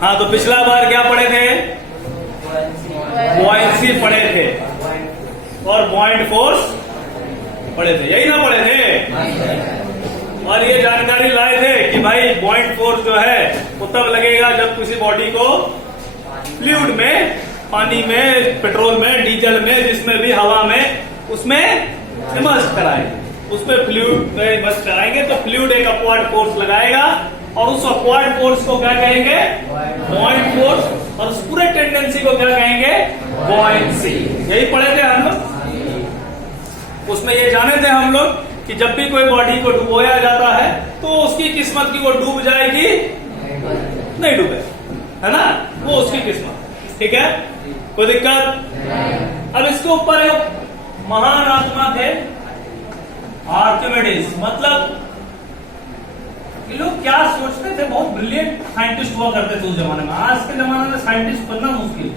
हाँ, तो पिछला बार क्या पढ़े थे? बुआयंसी पढ़े थे और बॉइंट फोर्स पढ़े थे, यही ना पढ़े थे? और ये जानकारी लाए थे कि भाई बॉइंट फोर्स जो है वो तब लगेगा जब किसी बॉडी को फ्लूइड में, पानी में, पेट्रोल में, डीजल में, जिसमें भी हवा में, उसमें इमर्स कराएंगे, उसमें फ्लूइड में इमर्स कराएंगे तो फ्लूइड एक अपवर्ड फोर्स लगाएगा और उस अपवर्ड फोर्स को क्या कहेंगे? बॉइंट फोर्स। और उस पूरे टेंडेंसी को क्या कहेंगे? बुआयंसी। यही पढ़े थे हम लोग। उसमें ये जाने थे हम लोग कि जब भी कोई बॉडी को डुबोया जाता है तो उसकी किस्मत की वो डूब जाएगी, नहीं डूबे, है ना, वो उसकी किस्मत। ठीक है, कोई दिक्कत? अब इसके ऊपर एक महान आत्मा थे आर्किमिडीज। मतलब ये लोग क्या सोचते थे, बहुत ब्रिलियंट साइंटिस्ट हुआ करते थे उस जमाने में। आज के जमाने में साइंटिस्ट बनना मुश्किल है।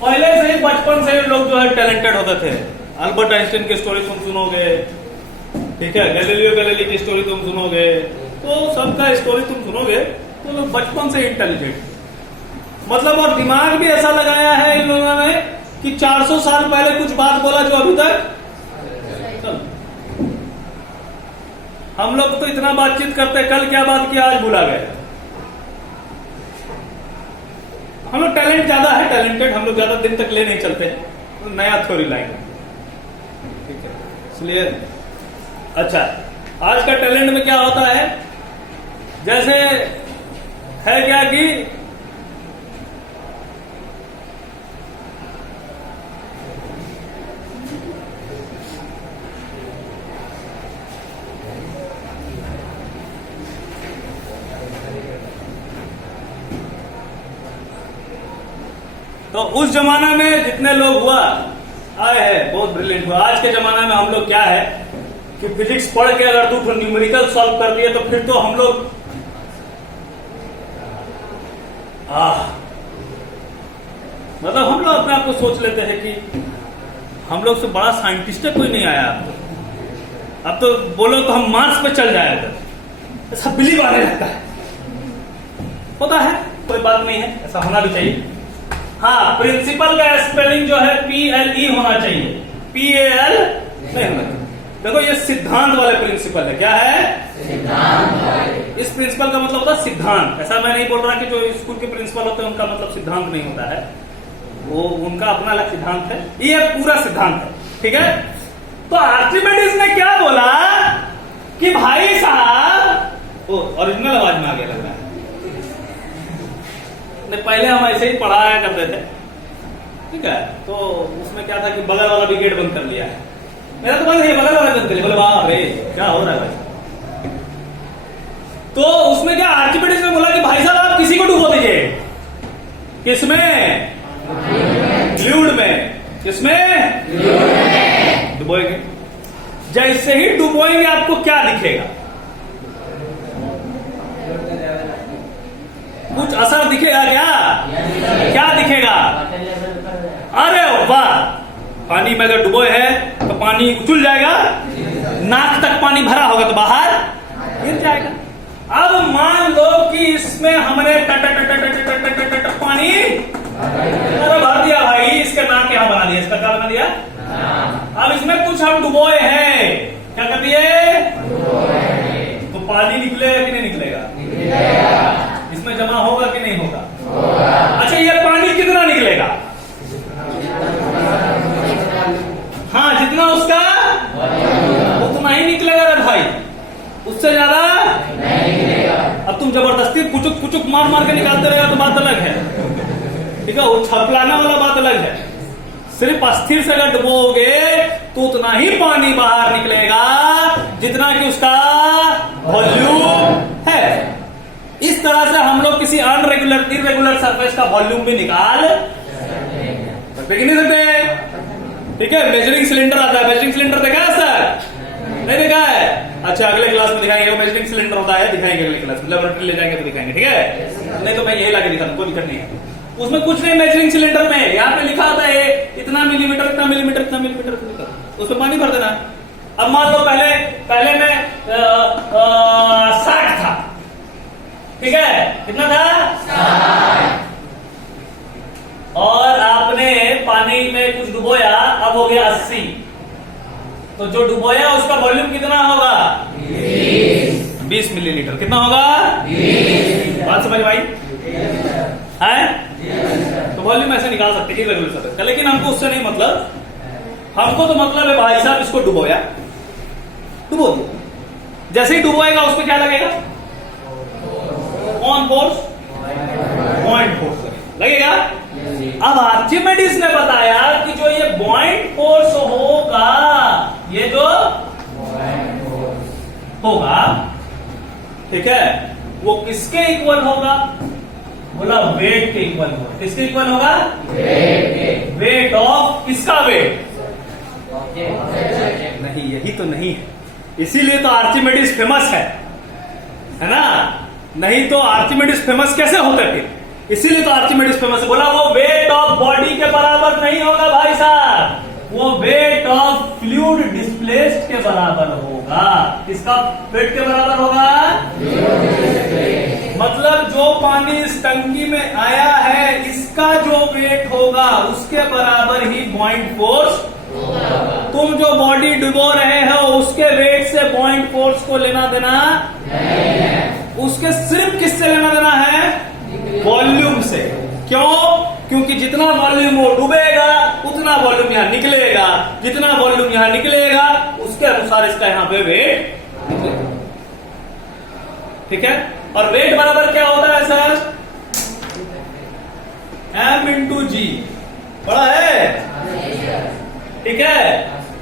पहले से ही बचपन से लोग जो है टैलेंटेड होते थे। अल्बर्ट आइंस्टाइन की स्टोरी तुम सुनोगे, ठीक है, गैलीलियो गैलीली की स्टोरी तुम सुनोगे, तो सबका स्टोरी तुम सुनोगे तो लोग बचपन से इंटेलिजेंट, मतलब, और दिमाग भी ऐसा लगाया है इन लोगों ने कि 400 साल पहले कुछ बात बोला जो अभी तक चल। हम लोग तो इतना बातचीत करते, कल क्या बात किया आज भुला गए। हम लोग टैलेंट ज्यादा है, टैलेंटेड, हम लोग ज्यादा दिन तक ले नहीं चलते, तो नया थ्योरी लाएंगे, ठीक है। इसलिए अच्छा, आज का टैलेंट में क्या होता है, जैसे है क्या कि तो उस जमाना में जितने लोग हुआ आए हैं बहुत ब्रिलियंट हुआ। आज के जमाना में हम लोग क्या है कि फिजिक्स पढ़ के अगर तू न्यूमेरिकल सॉल्व कर लिए तो फिर तो हम लोग मतलब हम लोग अपने आप को सोच लेते हैं कि हम लोग से बड़ा साइंटिस्ट कोई नहीं आया। अब तो बोलो तो हम मार्स पे चल जाएगा, ऐसा बिलीव आने लगता है। होता है, कोई बात नहीं है, ऐसा होना भी चाहिए। हाँ, प्रिंसिपल का स्पेलिंग जो है PLE होना चाहिए, PAL नहीं होना चाहिए। देखो ये सिद्धांत वाले प्रिंसिपल है, क्या है? सिद्धांत वाले। इस प्रिंसिपल का मतलब होता है सिद्धांत। ऐसा मैं नहीं बोल रहा कि जो स्कूल के प्रिंसिपल होते हैं उनका मतलब सिद्धांत नहीं होता है, वो उनका अपना अलग सिद्धांत है, ये पूरा सिद्धांत है, ठीक है। तो आर्किमिडीज ने क्या बोला कि भाई साहब, ओरिजिनल आवाज में आ गया लग रहा है, नहीं पहले हम ऐसे ही पढ़ाया करते थे, ठीक है। तो उसमें क्या था कि बगल वाला भी गेट बंद कर लिया है, मेरा तो बंद है, बगल वाला बंद कर लिया। बोले वाह रे क्या हो रहा है भाई। तो उसमें क्या आर्किमिडीज ने बोला कि भाई साहब आप किसी को डुबो दीजिए, किसमें? फ्लूइड में। किसमें? डुबोएंगे। जैसे ही डुबोएंगे आपको क्या दिखेगा? कुछ असर दिखेगा क्या? क्या दिखेगा? अरे वाह, पानी में अगर डुबोए है तो पानी उछल जाएगा, नाक तक पानी भरा होगा तो बाहर गिर जाएगा। अब मान लो कि इसमें हमने पानी अरे भर दिया भाई, इसका नाक यहां बना दिया, इसका क्या बना दिया? अब इसमें कुछ हम डुबोए हैं, क्या कर दिए? तो पानी निकलेगा कि नहीं निकलेगा? इसमें जमा होगा कि नहीं होगा? अच्छा, ये पानी कितना निकलेगा? हाँ, जितना उसका उतना ही निकलेगा रे भाई, उससे ज्यादा नहीं निकलेगा। अब तुम जबरदस्ती पुचुक पुचुक मार मार के निकालते रहेगा तो बात अलग है, ठीक है, वो छपलाना वाला बात अलग है। सिर्फ अस्थिर से अगर डुबोगे तो उतना ही पानी बाहर निकलेगा जितना कि उसका वॉल्यूम है। इस तरह से हम लोग किसी अनरेगुलर इरेगुलर सरफेस का वॉल्यूम भी निकाल सकते कि नहीं सकते? ठीक है, मेजरिंग सिलेंडर आता है, मेजरिंग सिलेंडर देखा है सर? नहीं देखा है? अच्छा, अगले क्लास में दिखाएंगे, वो मेजरिंग सिलेंडर होता है, दिखाएंगे अगले क्लास में, लेबोरेटरी ले जाएंगे तो दिखाएंगे, ठीक है। नहीं तो मैं यही लाके दिखा दूं, कोई दिक्कत नहीं है। उसमें कुछ नहीं, मेजरिंग सिलेंडर में यहाँ पे लिखा होता है इतना मिलीमीटर, इतना मिलीमीटर, इतना मिलीमीटर, उसमें पानी भर देना। अब मान लो पहले में 60 था, ठीक है, कितना था? और आपने पानी में कुछ डुबोया, अब हो गया 80। तो जो डुबोया उसका वॉल्यूम कितना होगा? 20 मिलीलीटर। कितना होगा? 20। बात समझ भाई है? तो वॉल्यूम ऐसे निकाल सकते हैं रेगुलर का, लेकिन हमको उससे नहीं मतलब, हमको तो मतलब है भाई साहब इसको डुबोया, डुबो दिया, जैसे ही डुबोएगा उसमें क्या लगेगा? ऑन फोर्स, पॉइंट फोर्स लगेगा। अब आर्चिमेडिस ने बताया कि जो ये पॉइंट फोर्स होगा, ये जो होगा, ठीक है, वो किसके इक्वल होगा? बोला वेट के इक्वल होगा। किसके इक्वल होगा? वेट ऑफ किसका वेट? नहीं, यही तो नहीं है, इसीलिए तो आर्चिमेडिस फेमस है ना? नहीं तो आर्चिमेडिस फेमस कैसे होता है? इसीलिए तो आर्चिमेडिस फेमस है। बोला वो वेट ऑफ बॉडी के बराबर नहीं होगा भाई साहब, वो वेट ऑफ फ्लूइड डिस्प्लेस्ड के बराबर होगा। किसका वेट के बराबर होगा? मतलब जो पानी इस टंकी में आया है, इसका जो वेट होगा उसके बराबर ही पॉइंट फोर्स। तुम जो बॉडी डुबो रहे हो उसके वेट से पॉइंट फोर्स को लेना देना नहीं है, उसके सिर्फ किससे लेना देना है? वॉल्यूम से। क्यों? क्योंकि जितना वॉल्यूम वो डूबेगा उतना वॉल्यूम यहां निकलेगा, जितना वॉल्यूम यहां निकलेगा उसके अनुसार इसका यहां पे वेट निकलेगा। ठीक है, और वेट बराबर क्या होता है सर? M इंटू जी। बड़ा है, ठीक है।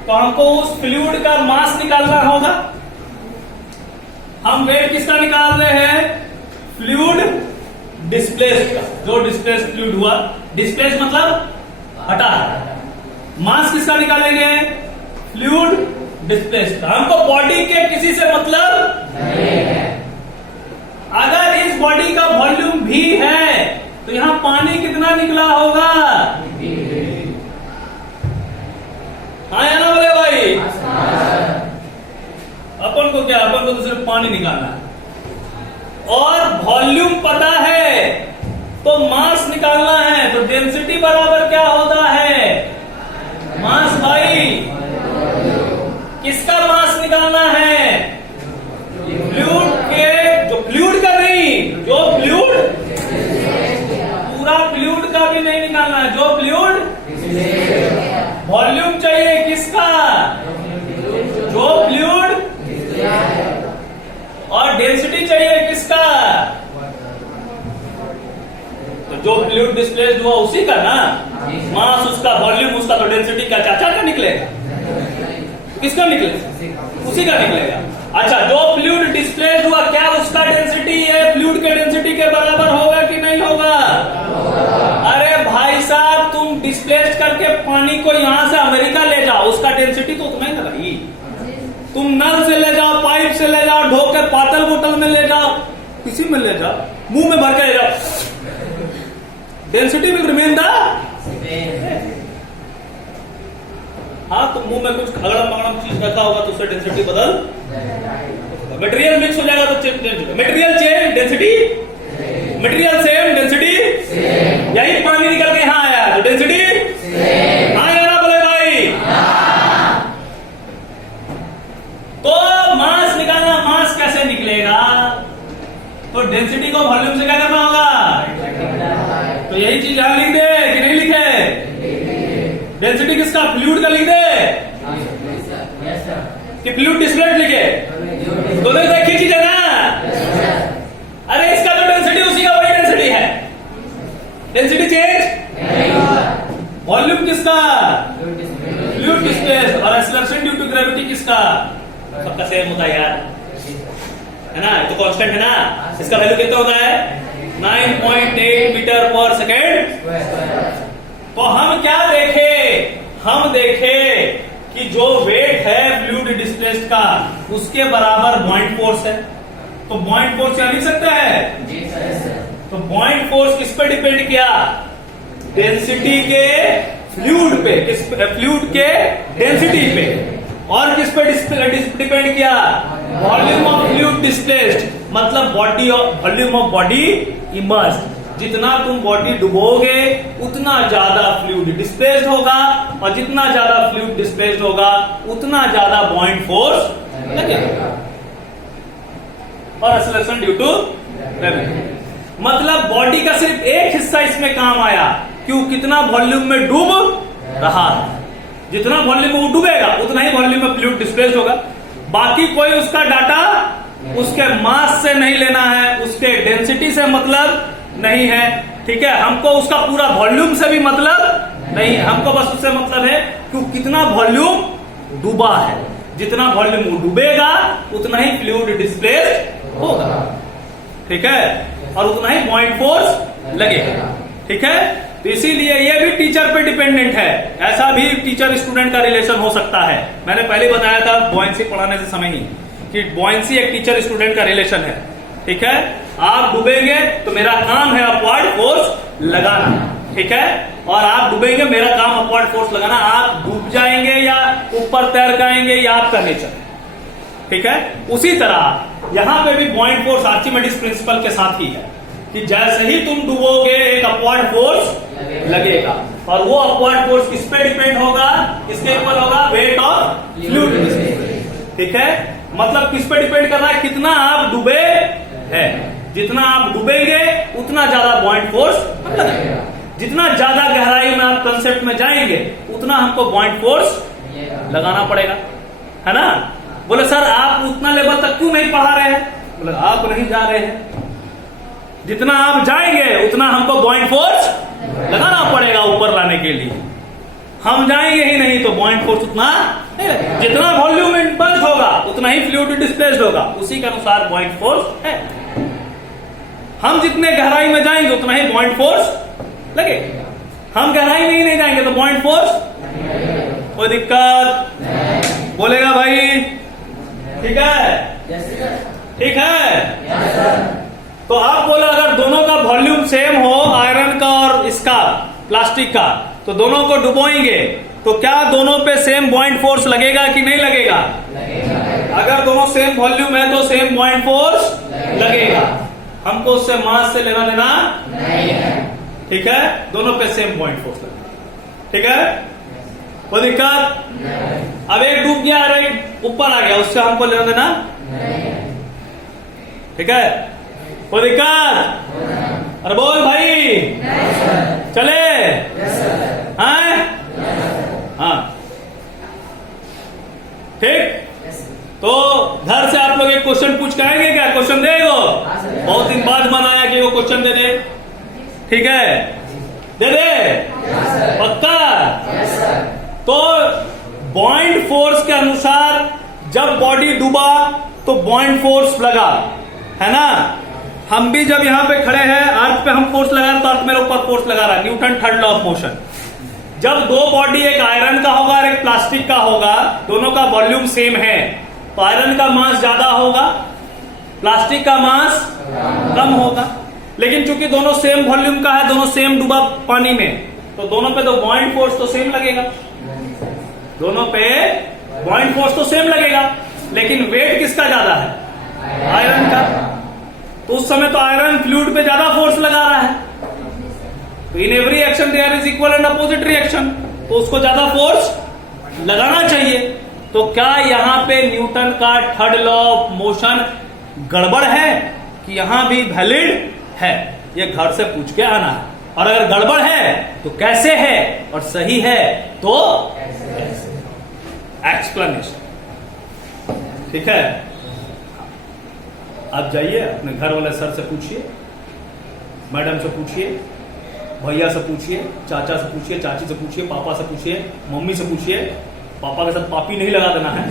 तो हमको उस फ्लूइड का मास निकालना होगा। हम वेट किसका निकाल रहे हैं? फ्लूइड डिस्प्लेस्ड का। जो डिस्प्लेस फ्लूइड हुआ, डिस्प्लेस मतलब हटा, मास किसका निकालेंगे? फ्लूइड डिस्प्लेस्ड का। हमको बॉडी के किसी से मतलब नहीं है। अगर इस बॉडी का वॉल्यूम भी है तो यहां पानी कितना निकला होगा? हाँ या ना बोले भाई? अपन को क्या, अपन को तो सिर्फ पानी निकालना है और वॉल्यूम पता है तो मास निकालना है। तो डेंसिटी बराबर क्या होता है? मास भाई। किसका मास निकालना है? फ्लूइड के, जो फ्लूइड का नहीं, जो फ्लूइड, पूरा फ्लूइड का भी नहीं निकालना है, जो फ्लूइड। वॉल्यूम चाहिए किसका? जो फ्लूइड। और डेंसिटी चाहिए किसका? तो जो फ्लूइड डिस्प्लेस्ड हुआ उसी का ना, मास उसका, वॉल्यूम उसका, तो डेंसिटी का चाचा का निकलेगा? किसका निकलेगा? उसी का निकलेगा। अच्छा, जो फ्लूइड डिस्प्लेस्ड हुआ, क्या उसका डेंसिटी है फ्लूइड के डेंसिटी के बराबर होगा कि नहीं होगा? अरे भाई साहब, तुम डिस्प्लेस्ड करके पानी को यहां से अमेरिका ले जाओ, उसका डेंसिटी तो उतना ही ना रही। तुम नल से ले जाओ, पाइप से ले जाओ, ढोकर पातल बोतल में ले जाओ, किसी में ले जाओ, मुंह में भर के ले जाओ, डेंसिटी विल रिमेन द। हाँ, तो मुंह में कुछ अगड़म बगड़म चीज रखा होगा तो उससे डेंसिटी बदल, मटेरियल मिक्स हो जाएगा तो material change, density, material same, density. यही पानी निकल के यहां आया तो डेंसिटी। हाँ या ना बोले भाई? तो मास निकालना, मास कैसे निकलेगा? तो डेंसिटी को वॉल्यूम से क्या करना होगा? तो यही चीज यहां लिख दे कि नहीं लिखे? डेंसिटी किसका? फ्लूइड का लिख दे कि फ्लूइड डिस्प्लेस्ड लिखे? दोनों एक ही चीज है ना? अरे इसका जो डेंसिटी उसी का वही डेंसिटी है, डेंसिटी चेंज। वॉल्यूम किसका? Fluid displaced. और एक्सेलरेशन ड्यू टू ग्रेविटी किसका? सबका सेम होता है यार, है ना? तो कांस्टेंट है ना? इसका वैल्यू कितना होता है? 9.8 मीटर पर सेकेंड। तो हम क्या देखे? हम देखे कि जो वेट है फ्लूइड डिस्प्लेस्ड का उसके बराबर पॉइंट फोर्स है। तो पॉइंट फोर्स क्या लिख सकता है? जी सर। तो पॉइंट फोर्स किस पे डिपेंड किया? डेंसिटी के फ्लूइड पे, किस फ्लूइड के डेंसिटी पे। और किस पे डिपेंड किया? वॉल्यूम ऑफ फ्लूइड डिस्प्लेस्ड, मतलब body of volume of body immersed. जितना तुम बॉडी डुबोगे उतना ज्यादा फ्लूइड डिस्प्लेस्ड होगा, और जितना ज्यादा फ्लूइड डिस्प्लेस्ड होगा उतना ज्यादा बॉइंट फोर्स लगेगा, और एक्सेलरेशन ड्यू टू ग्रेविटी। मतलब बॉडी का सिर्फ एक हिस्सा इसमें काम आया, क्यों, कितना वॉल्यूम में डूब रहा है। जितना वॉल्यूम में वो डूबेगा उतना ही वॉल्यूम में फ्लूइड डिस्प्लेस्ड होगा। बाकी कोई उसका डाटा उसके मास से नहीं लेना है, उसके डेंसिटी से मतलब नहीं है, ठीक है। हमको उसका पूरा वॉल्यूम से भी मतलब नहीं है, हमको बस उससे मतलब है कि कितना वॉल्यूम डूबा है। जितना वॉल्यूम डूबेगा उतना ही फ्लूइड डिस्प्लेस्ड होगा, ठीक है, और उतना ही पॉइंट फोर्स लगेगा, ठीक है। तो इसीलिए ये भी टीचर पे डिपेंडेंट है। ऐसा भी टीचर स्टूडेंट का रिलेशन हो सकता है। मैंने पहले बताया था बॉयंसी पढ़ाने से समय ही कि बॉयंसी एक टीचर स्टूडेंट का रिलेशन है, ठीक है। आप डूबेंगे तो मेरा काम है अपवर्ड फोर्स लगाना, ठीक है, और आप डूबेंगे, मेरा काम अपवर्ड फोर्स लगाना। आप डूब जाएंगे या ऊपर तैर जाएंगे या आपका नेचर, ठीक है। उसी तरह यहां पे भी पॉइंट फोर्स आर्चिमेडिस प्रिंसिपल के साथ ही है कि जैसे ही तुम डूबोगे एक अपवर्ड फोर्स लगेगा, और वो अपवर्ड फोर्स किस पे डिपेंड होगा, किसके इक्वल होगा, वेट ऑफ फ्लूइड, ठीक है। मतलब किस पे डिपेंड कर रहा है, कितना आप डूबे हैं। जितना आप डूबेंगे उतना ज्यादा पॉइंट फोर्स लगेगा। जितना ज्यादा गहराई में आप कंसेप्ट में जाएंगे उतना हमको पॉइंट फोर्स लगाना पड़ेगा, है ना। बोले सर आप उतना लेवल तक क्यों नहीं पढ़ा रहे हैं, बोले आप नहीं जा रहे हैं। जितना आप जाएंगे उतना हमको पॉइंट फोर्स लगाना पड़ेगा ऊपर लाने के लिए। हम जाएंगे ही नहीं तो पॉइंट फोर्स उतना नहीं लगेगा। जितना वॉल्यूम इंपल्स होगा उतना ही फ्लूइड डिस्प्लेस्ड होगा, उसी के अनुसार पॉइंट फोर्स है। हम जितने गहराई में जाएंगे उतना ही पॉइंट फोर्स लगेगा। हम गहराई में ही नहीं जाएंगे तो पॉइंट फोर्स, कोई दिक्कत, बोलेगा भाई, ठीक है, ठीक है। तो आप बोले अगर दोनों का वॉल्यूम सेम हो, आयरन का और इसका प्लास्टिक का, तो दोनों को डुबोएंगे तो क्या दोनों पे सेम पॉइंट फोर्स लगेगा कि नहीं लगेगा? अगर दोनों सेम वॉल्यूम है तो सेम पॉइंट फोर्स लगेगा। हमको उससे मास से लेना देना नहीं है, ठीक है। दोनों पे सेम पॉइंट फोर्स लगेगा, ठीक है, कोई दिक्कत। अब एक डूब गया, अरे ऊपर आ गया, उससे हमको लेना देना नहीं, ठीक है, कोई दिक्कत। अरे बोल भाई, चले, हाँ, ठीक। तो घर से आप लोग एक क्वेश्चन पूछ के आएंगे क्या? क्वेश्चन देगो, बहुत दिन बाद बनाया कि वो क्वेश्चन दे दे, ठीक है, दे दे, पक्का। तो पॉइंट फोर्स के अनुसार जब बॉडी डूबा तो पॉइंट फोर्स लगा, है ना। हम भी जब यहां पे खड़े हैं, अर्थ पे हम फोर्स लगा रहे तो अर्थ मेरे ऊपर फोर्स लगा रहा है, Newton third law of motion. जब दो बॉडी, एक आयरन का होगा और एक प्लास्टिक का होगा, दोनों का वॉल्यूम सेम है, तो आयरन का मास ज्यादा होगा, प्लास्टिक का मास कम होगा। लेकिन चूंकि दोनों सेम वॉल्यूम का है, दोनों सेम डूबा पानी में, तो दोनों पे तो पॉइंट फोर्स तो सेम लगेगा, दोनों पे पॉइंट फोर्स तो सेम लगेगा। लेकिन वेट किसका ज्यादा है? आयरन का। तो उस समय तो आयरन फ्लूइड पे ज्यादा फोर्स लगा रहा है, तो in every action there is equal and opposite reaction, तो उसको ज्यादा फोर्स लगाना चाहिए। तो क्या यहां पे न्यूटन का थर्ड लॉ ऑफ मोशन गड़बड़ है कि यहां भी वैलिड है? ये घर से पूछ के आना है, और अगर गड़बड़ है तो कैसे है, और सही है तो एक्सप्लेनेशन, ठीक है। आप जाइए अपने घर वाले सर से पूछिए, मैडम से पूछिए, भैया से पूछिए, चाचा से पूछिए, चाची से पूछिए, पापा से पूछिए, मम्मी से पूछिए। पापा के साथ पापी नहीं लगा देना है,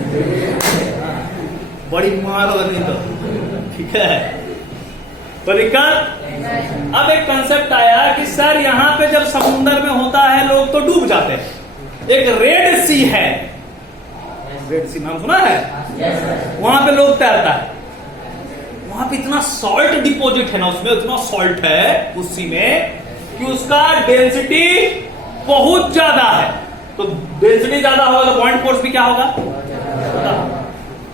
बड़ी मार होगा नहीं तो, ठीक है, तो दिक्कत। अब एक कंसेप्ट आया कि सर यहां पे जब समुद्र में होता है लोग तो डूब जाते हैं। एक रेड सी है, रेड सी नाम सुना है? वहां पे लोग तैरता है, वहां पे इतना सॉल्ट डिपॉजिट है ना, उसमें इतना सॉल्ट है उस सी में कि उसका डेंसिटी बहुत ज्यादा है। तो डेंसिटी ज्यादा होगा तो पॉइंट फोर्स भी क्या होगा?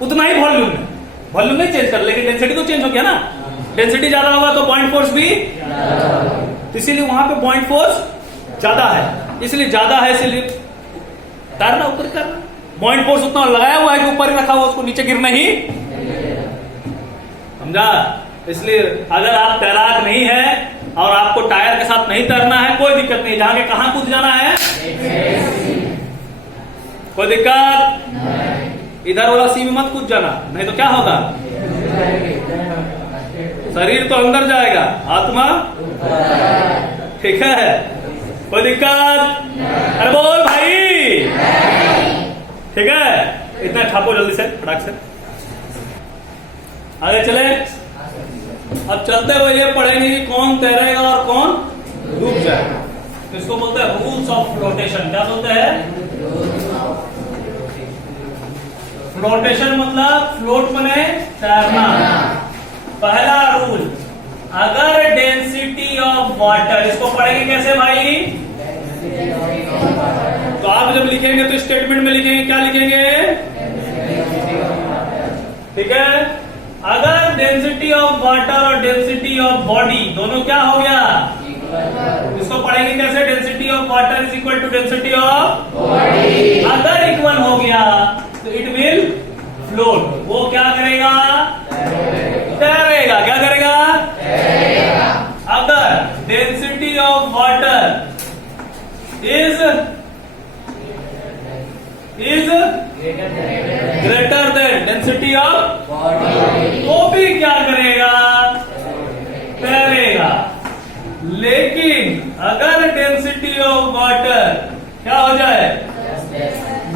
उतना ही वॉल्यूम में। वॉल्यूम नहीं चेंज कर, लेकिन डेंसिटी तो चेंज हो गया ना। डेंसिटी ज्यादा होगा तो पॉइंट फोर्स भी, तो इसीलिए वहां पे पॉइंट फोर्स ज्यादा है, इसलिए ज्यादा है, इसलिए तैरना ऊपर करना। पॉइंट फोर्स उतना लगाया हुआ है कि ऊपर ही रखा हुआ, उसको नीचे गिरना ही, समझा। इसलिए अगर आप तैराक नहीं है और आपको टायर के साथ नहीं तैरना है, कोई दिक्कत नहीं, जहां के कहां कूद जाना है, कोई दिक्कत, इधर वाला सी में मत कूद जाना, नहीं तो क्या होगा, शरीर तो अंदर जाएगा, आत्मा, ठीक है, कोई दिक्कत, अरे बोल भाई, ठीक है। इतना छापो जल्दी से, फटाक से आगे चले। अब चलते हुए ये पढ़ेंगे कि कौन तैरेगा और कौन डूब जाएगा। तो इसको बोलते हैं रूल्स ऑफ फ्लोटेशन। क्या बोलते हैं? फ्लोटेशन मतलब फ्लोट बने तैरना। पहला रूल, अगर डेंसिटी ऑफ वाटर, इसको पढ़ेंगे कैसे भाई? तो आप जब लिखेंगे तो स्टेटमेंट में लिखेंगे, क्या लिखेंगे? ठीक है, अगर डेंसिटी ऑफ वाटर और डेंसिटी ऑफ बॉडी दोनों क्या हो गया, इसको पढ़ेंगे कैसे? Density of water is equal to density of body. अगर इक्वल हो गया तो इट विल फ्लोट, वो क्या करेगा? तैरेगा। क्या करेगा? अगर density of water is greater than density of body, तो भी क्या करेगा? तैरेगा। लेकिन अगर डेंसिटी ऑफ वाटर क्या हो जाए?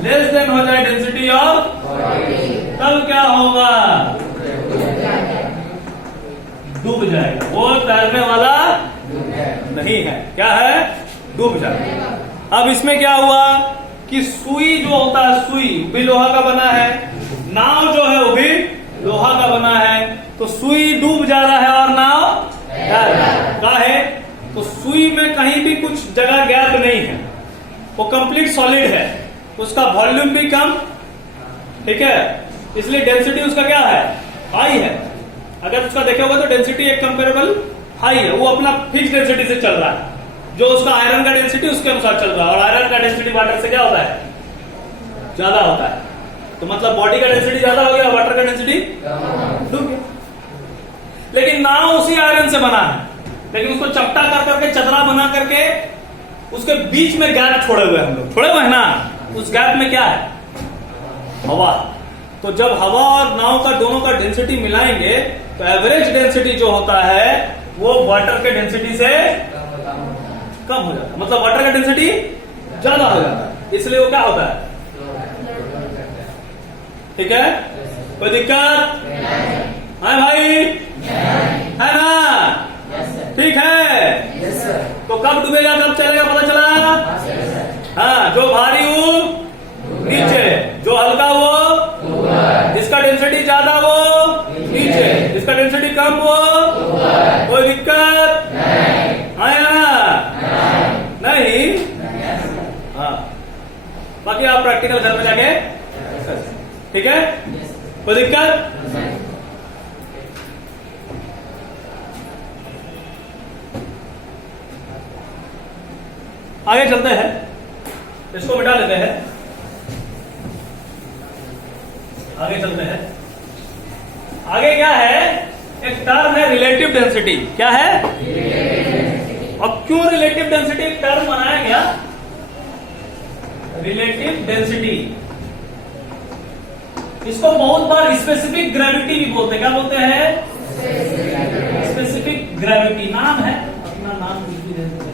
लेस देन हो जाए डेंसिटी ऑफ बॉडी, तब क्या होगा? डूब जाएगा। वो तैरने वाला नहीं है। क्या है? डूब जाएगा। अब इसमें क्या हुआ कि सुई जो होता है, सुई भी लोहा का बना है, नाव जो है वो भी लोहा का बना है, तो सुई डूब जा रहा है और नाव क्या है? तो सुई में कहीं भी कुछ जगह गैप नहीं है, वो कंप्लीट सॉलिड है, उसका वॉल्यूम भी कम, ठीक है, इसलिए डेंसिटी उसका क्या है? हाई है। अगर उसका देखे होगा तो डेंसिटी एक कंपेरेबल हाई है, वो अपना फिक्स डेंसिटी से चल रहा है, जो उसका आयरन का डेंसिटी उसके अनुसार चल रहा है, और आयरन का डेंसिटी वाटर से क्या होता है? ज्यादा होता है। तो मतलब बॉडी का डेंसिटी ज्यादा हो गया, वाटर का डेंसिटी डूब गया। लेकिन नाव उसी आयरन से बना है, लेकिन उसको चपटा कर करके चदरा बना करके उसके बीच में गैप छोड़े हुए हम लोग, छोड़े हुए है ना, उस गैप में क्या है? हवा। तो जब हवा और नाव का दोनों का डेंसिटी मिलाएंगे तो एवरेज डेंसिटी जो होता है वो वाटर के डेंसिटी से कम हो जाता है, मतलब वाटर का डेंसिटी ज्यादा हो जाता है, इसलिए वो क्या होता है? ठीक है, कोई दिक्कत है भाई? है ना? ठीक है। तो कब डूबेगा, कब चलेगा, पता चला? हाँ, जो भारी वो नीचे, जो हल्का वो, जिसका डेंसिटी ज्यादा वो नीचे, जिसका डेंसिटी कम वो, कोई दिक्कत आया ना? नहीं। हाँ, बाकी आप प्रैक्टिकल घर में जाके, ठीक है, कोई दिक्कत? आगे चलते हैं, इसको मिटा लेते हैं, आगे चलते हैं। आगे क्या है? एक टर्म है रिलेटिव डेंसिटी। क्या है? और क्यों रिलेटिव डेंसिटी टर्म बनाया गया? रिलेटिव डेंसिटी, इसको बहुत बार स्पेसिफिक ग्रेविटी भी बोलते हैं। क्या बोलते हैं? स्पेसिफिक ग्रेविटी नाम है, अपना नाम कुछ भी दे सकते हैं।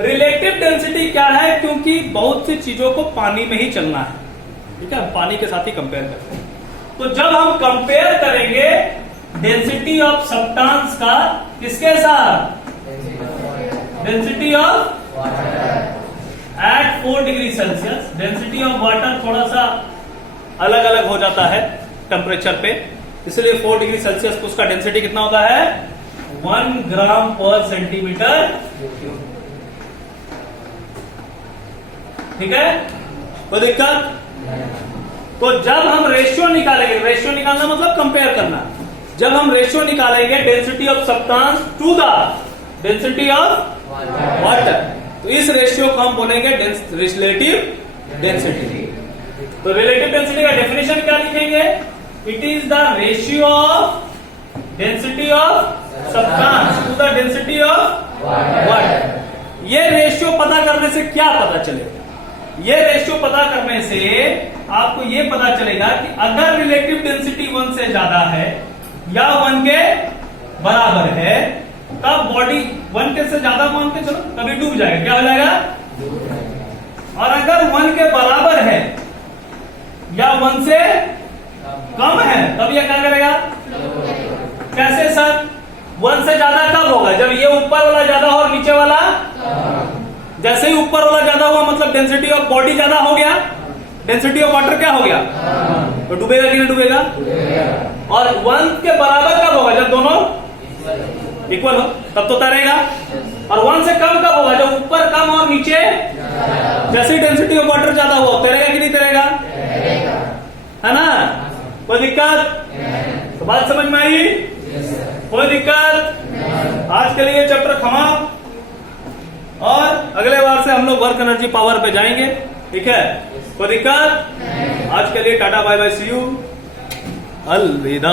रिलेटिव डेंसिटी क्या है? क्योंकि बहुत सी चीजों को पानी में ही चलना है, ठीक है, पानी के साथ ही कंपेयर करते हैं। तो जब हम कंपेयर करेंगे डेंसिटी ऑफ सब्सटेंस का किसके साथ? Density of at 4 degree Celsius. Density of water थोड़ा सा अलग अलग हो जाता है टेम्परेचर पे, इसलिए 4 डिग्री सेल्सियस पे उसका डेंसिटी कितना होता है? 1 ग्राम पर सेंटीमीटर। ठीक है, कोई दिक्कत? तो जब हम रेशियो निकालेंगे, रेशियो निकालना मतलब कंपेयर करना, जब हम रेशियो निकालेंगे density of substance to the density of water, तो इस रेशियो को हम बोलेंगे रिलेटिव डेंसिटी। तो रिलेटिव डेंसिटी का डेफिनेशन क्या लिखेंगे? It is the ratio of density of substance to the density of water. ये रेशियो पता करने से क्या पता चलेगा? ये रेशियो पता करने से आपको ये पता चलेगा कि अगर रिलेटिव डेंसिटी 1 से ज्यादा है या 1 के बराबर है, तब बॉडी 1 के से ज्यादा मान के चलो कभी डूब जाएगा। क्या हो जाएगा? और अगर 1 के बराबर है या 1 से कम है, तब यह क्या करेगा? कैसे सर? 1 से ज्यादा कब होगा? जब ये ऊपर वाला ज्यादा हो और नीचे वाला, जैसे ही ऊपर वाला ज्यादा हुआ मतलब डेंसिटी ऑफ बॉडी ज्यादा हो गया, डेंसिटी ऑफ वाटर क्या हो गया? तो डूबेगा कि नहीं डूबेगा? और 1 के बराबर कब होगा? जब दोनों इक्वल हो, तब तो तैरेगा। और 1 से कम कब होगा? जब ऊपर कम और नीचे, जैसे ही डेंसिटी ऑफ वाटर ज्यादा हो, तैरेगा कि नहीं तैरेगा? है ना? कोई दिक्कत? तो बात समझ में आई? कोई दिक्कत? आज के लिए चैप्टर खत्म, और अगले बार से हम लोग वर्क एनर्जी पावर पे जाएंगे। ठीक है? कोई दिक्कत? आज के लिए ta-ta bye bye, see you, अलविदा।